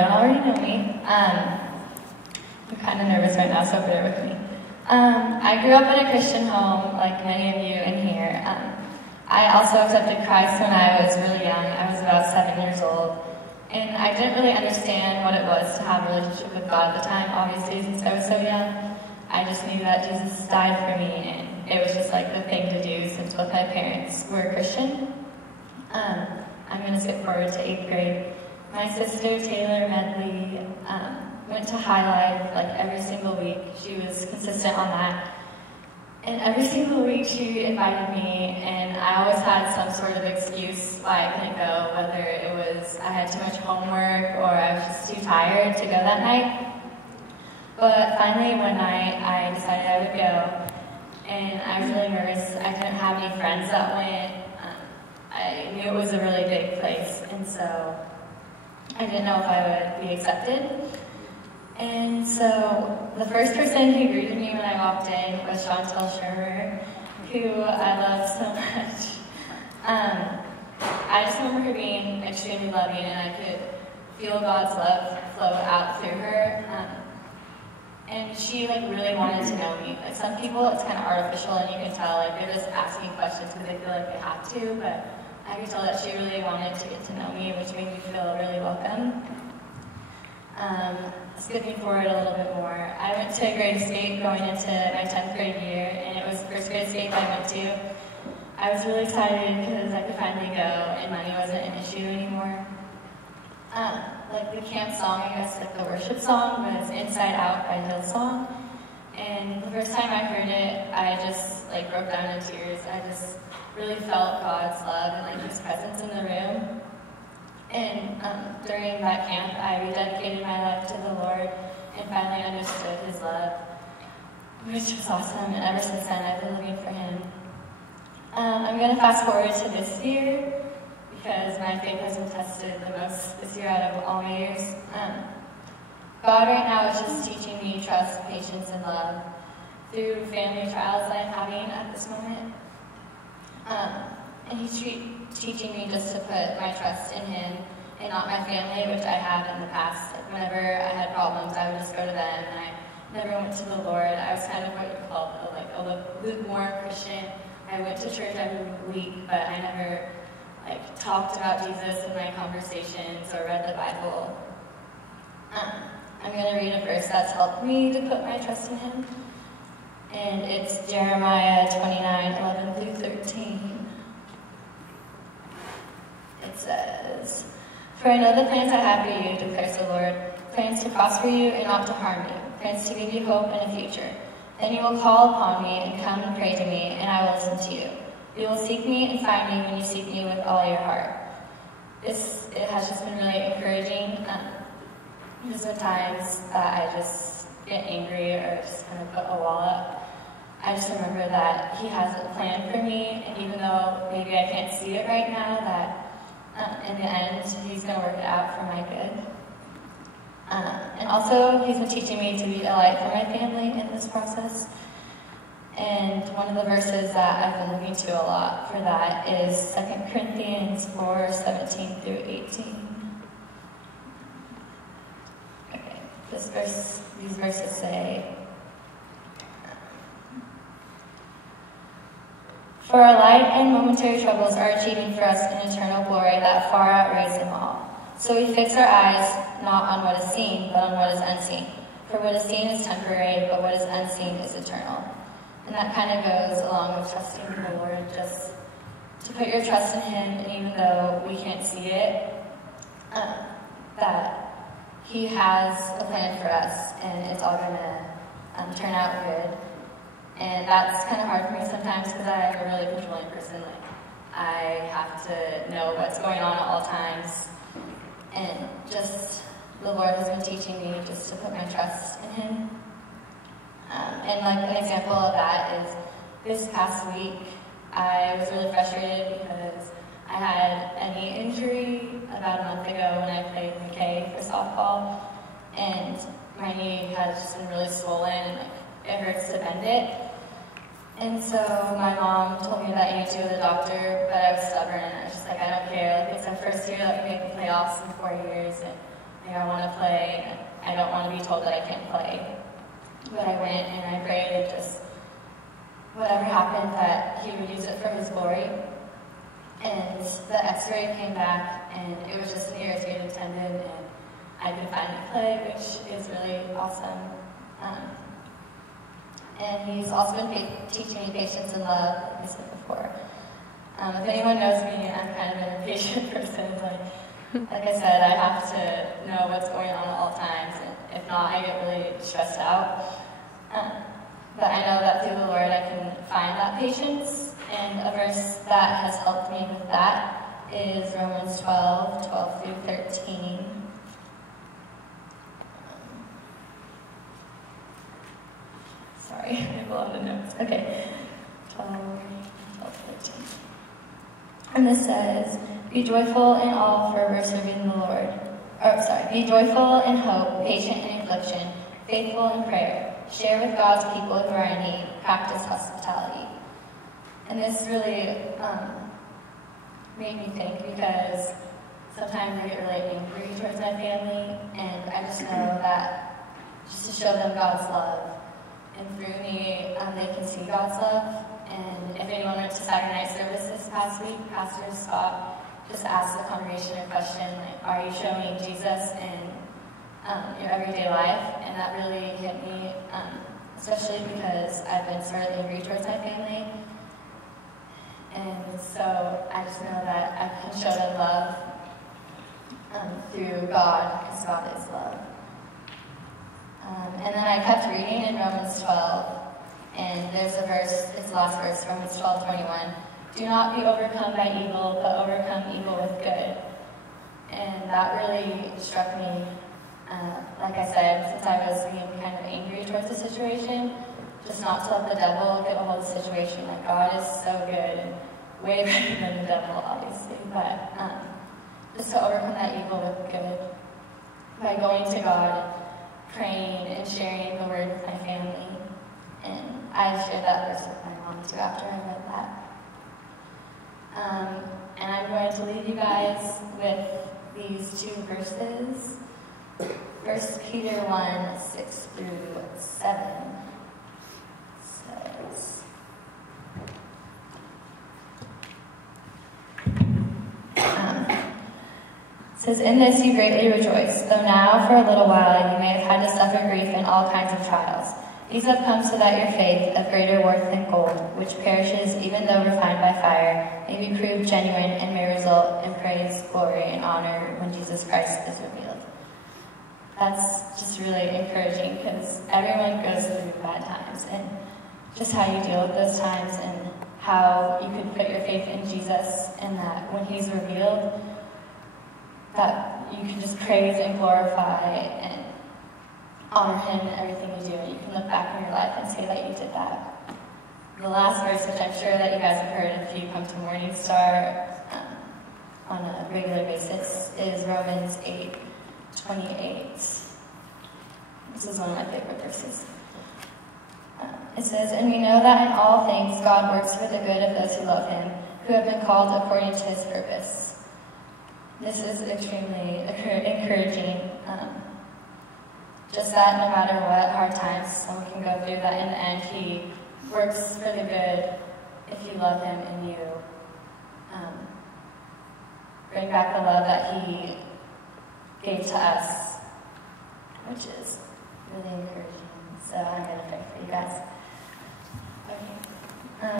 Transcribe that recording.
don't already know me, I'm kind of nervous right now, so bear with me. I grew up in a Christian home, like many of you in here. I also accepted Christ when I was really young. I was about 7 years old. And I didn't really understand what it was to have a relationship with God at the time, obviously, since I was so young. I just knew that Jesus died for me, and it was just like the thing to do since both my parents were Christian. I'm going to skip forward to 8th grade. My sister, Taylor Medley, went to High Life like every single week. She was consistent on that. And every single week she invited me, and I always had some sort of excuse why I couldn't go, whether it was I had too much homework or I was just too tired to go that night. But finally one night I decided I would go, and I was really nervous. I didn't have any friends that went. I knew it was a really big place, and so I didn't know if I would be accepted. And so the first person who greeted me when I walked in was Chantel Shermer, who I love so much. I just remember her being extremely loving, and I could feel God's love flow out through her. And she really wanted to know me. Like some people, it's kind of artificial, and you can tell they're just asking questions because they feel like they have to. But I could tell that she really wanted to get to know me, which made me feel really welcome. Skipping forward a little bit more, I went to grade escape going into my 10th grade year, and it was the first grade escape I went to. I was really excited because I could finally go, and money wasn't an issue anymore. Like the camp song, I guess, like the worship song was Inside Out by Hillsong. And the first time I heard it, I just broke down in tears. I just really felt God's love and His presence in the room. And during that camp, I rededicated my life to the Lord and finally understood His love, which was awesome. And ever since then, I've been living for Him. I'm going to fast forward to this year because my faith has been tested the most this year out of all my years. God right now is just teaching me trust, patience, and love through family trials that I'm having at this moment. And He's teaching me just to put my trust in Him and not my family, which I have in the past. Whenever I had problems, I would just go to them, and I never went to the Lord. I was kind of what you call a lukewarm Christian. I went to church every week, but I never talked about Jesus in my conversations or read the Bible. I'm going to read a verse that's helped me to put my trust in Him, and it's Jeremiah 29:11-13. It says, "For I know the plans I have for you, declares the Lord, plans to prosper you and not to harm you, plans to give you hope and a future. Then you will call upon me and come and pray to me, and I will listen to you. You will seek me and find me when you seek me with all your heart." It has just been really encouraging. There's been times that I just get angry or just kind of put a wall up. I just remember that He has a plan for me, and even though maybe I can't see it right now, that in the end, He's going to work it out for my good. And also, He's been teaching me to be a light for my family in this process. And one of the verses that I've been looking to a lot for that is 2 Corinthians 4:17-18. Okay, these verses say, "For our light and momentary troubles are achieving for us an eternal glory that far outweighs them all. So we fix our eyes not on what is seen, but on what is unseen. For what is seen is temporary, but what is unseen is eternal." And that kind of goes along with trusting the Lord, just to put your trust in Him, and even though we can't see it, that He has a plan for us, and it's all going to turn out good. And that's kind of hard for me sometimes because I'm a really controlling person. I have to know what's going on at all times. And just the Lord has been teaching me just to put my trust in Him. And an example of that is this past week, I was really frustrated because I had a knee injury about a month ago when I played McKay for softball. And my knee has just been really swollen, and it hurts to bend it. And so my mom told me that I need to go to the doctor, but I was stubborn, and I was just I don't care. It's the first year that we make the playoffs in 4 years, and I want to I don't want to be told that I can't play. But I went and I prayed and just, whatever happened, that he would use it for his glory. And the x-ray came back, and it was just an irritated tendon, and I could finally play, which is really awesome. And he's also been teaching me patience and love, like I said before. If anyone knows me, I'm kind of an impatient person. Like I said, I have to know what's going on at all times, and if not, I get really stressed out. But I know that through the Lord I can find that patience, and a verse that has helped me with that is Romans 12 through 13. Sorry, I have a lot of notes. Okay, 12, 13. And this says, be joyful in all, for we're serving the Lord. Be joyful in hope, patient in affliction, faithful in prayer. Share with God's people who are in need. Practice hospitality. And this really made me think, because sometimes I get really angry towards my family, and I just know that just to show them God's love. And through me, they can see God's love. And if anyone went to Saturday night service this past week, Pastor Scott just asked the congregation a question, like, are you showing Jesus in your everyday life? And that really hit me, especially because I've been sort of angry towards my family. And so I just know that I can show them love through God, because God is love. And then I kept reading in Romans 12, and there's a verse, it's the last verse, Romans 12:21. Do not be overcome by evil, but overcome evil with good. And that really struck me. Like I said, since I was being kind of angry towards the situation, just not to let the devil get a hold of the situation. Like, God is so good, and way better than the devil, obviously. But just to overcome that evil with good by going to God, praying and sharing the word with my family. And I shared that verse with my mom too after I read that. And I'm going to leave you guys with these two verses. 1 Peter 1:6 through 7 says, in this you greatly rejoice, though now for a little while you may have had to suffer grief in all kinds of trials. These have come so that your faith, of greater worth than gold, which perishes even though refined by fire, may be proved genuine and may result in praise, glory, and honor when Jesus Christ is revealed. That's just really encouraging, because everyone goes through bad times, and just how you deal with those times, and how you can put your faith in Jesus, and that when he's revealed, that you can just praise and glorify and honor him in everything you do, and you can look back in your life and say that you did that. The last verse, which I'm sure that you guys have heard if you come to Morning Star on a regular basis, is Romans 8:28. This is one of my favorite verses. It says, and we know that in all things God works for the good of those who love him, who have been called according to his purpose. This is extremely encouraging. Just that no matter what hard times someone can go through, that in the end he works for the good if you love him and you bring back the love that he gave to us, which is really encouraging. So I'm going to pray for you guys. Okay.